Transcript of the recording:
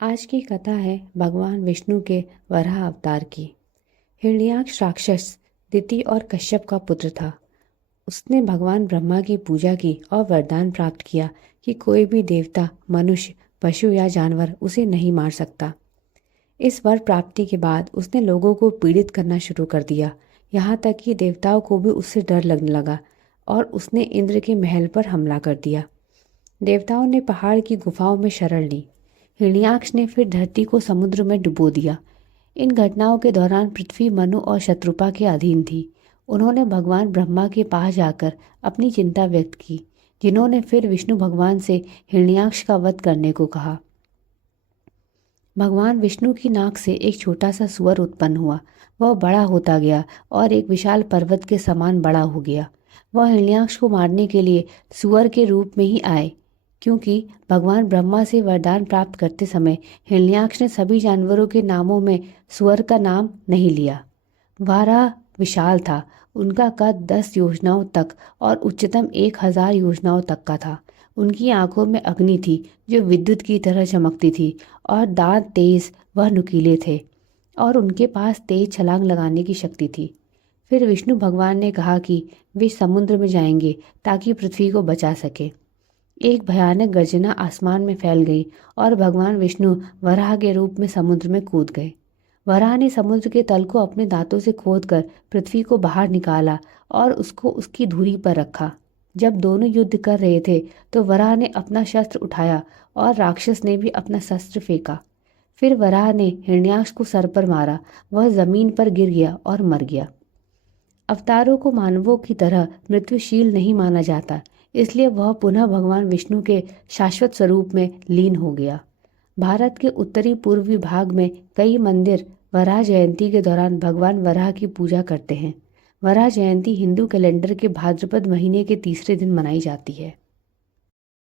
आज की कथा है भगवान विष्णु के वराह अवतार की। हिरण्याक्ष राक्षस दिति और कश्यप का पुत्र था। उसने भगवान ब्रह्मा की पूजा की और वरदान प्राप्त किया कि कोई भी देवता, मनुष्य, पशु या जानवर उसे नहीं मार सकता। इस वर प्राप्ति के बाद उसने लोगों को पीड़ित करना शुरू कर दिया, यहाँ तक कि देवताओं को भी उससे डर लगने लगा और उसने इंद्र के महल पर हमला कर दिया। देवताओं ने पहाड़ की गुफाओं में शरण ली। हिरण्याक्ष ने फिर धरती को समुद्र में डुबो दिया। इन घटनाओं के दौरान पृथ्वी मनु और शत्रुपा के अधीन थी। उन्होंने भगवान ब्रह्मा के पास जाकर अपनी चिंता व्यक्त की, जिन्होंने फिर विष्णु भगवान से हिरण्याक्ष का वध करने को कहा। भगवान विष्णु की नाक से एक छोटा सा सूअर उत्पन्न हुआ। वह बड़ा होता गया और एक विशाल पर्वत के समान बड़ा हो गया। वह हिरण्याक्ष को मारने के लिए सूअर के रूप में ही आए, क्योंकि भगवान ब्रह्मा से वरदान प्राप्त करते समय हिरण्याक्ष ने सभी जानवरों के नामों में सूअर का नाम नहीं लिया। वाराह विशाल था। उनका कद 10 योजनाओं तक और उच्चतम 1000 योजनाओं तक का था। उनकी आंखों में अग्नि थी जो विद्युत की तरह चमकती थी और दांत तेज व नुकीले थे और उनके पास तेज छलांग लगाने की शक्ति थी। फिर विष्णु भगवान ने कहा कि वे समुद्र में जाएंगे ताकि पृथ्वी को बचा सके। एक भयानक गर्जना आसमान में फैल गई और भगवान विष्णु वराह के रूप में समुद्र में कूद गए। वराह ने समुद्र के तल को अपने दांतों से खोदकर पृथ्वी को बाहर निकाला और उसको उसकी धुरी पर रखा। जब दोनों युद्ध कर रहे थे तो वराह ने अपना शस्त्र उठाया और राक्षस ने भी अपना शस्त्र फेंका। फिर वराह ने हिरण्याक्ष को सर पर मारा। वह जमीन पर गिर गया और मर गया। अवतारों को मानवों की तरह मृत्युशील नहीं माना जाता, इसलिए वह पुनः भगवान विष्णु के शाश्वत स्वरूप में लीन हो गया। भारत के उत्तरी पूर्वी भाग में कई मंदिर वराह जयंती के दौरान भगवान वराह की पूजा करते हैं। वराह जयंती हिंदू कैलेंडर के भाद्रपद महीने के तीसरे दिन मनाई जाती है।